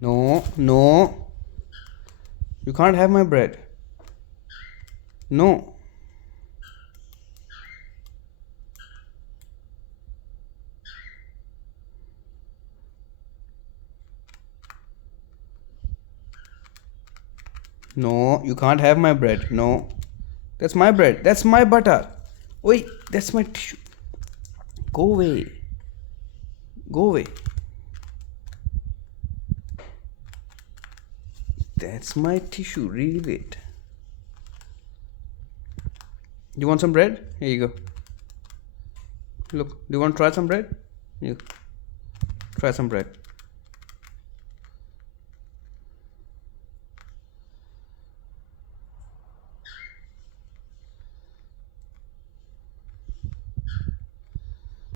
No, no. You can't have my bread. No. No, you can't have my bread. No. That's my bread. That's my butter. Wait, that's my tissue. Go away. Go away. That's my tissue. Leave it. You want some bread? Here you go. Look, do you want to try some bread? You try some bread.